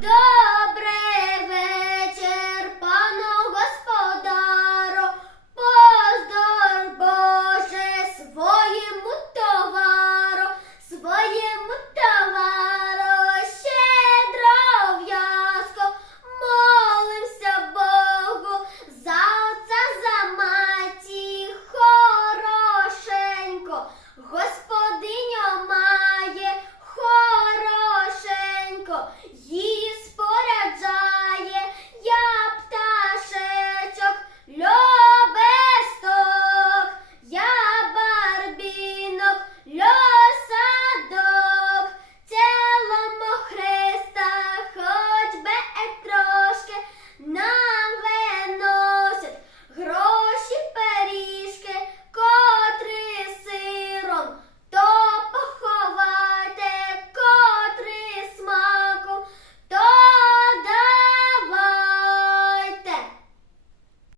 Good.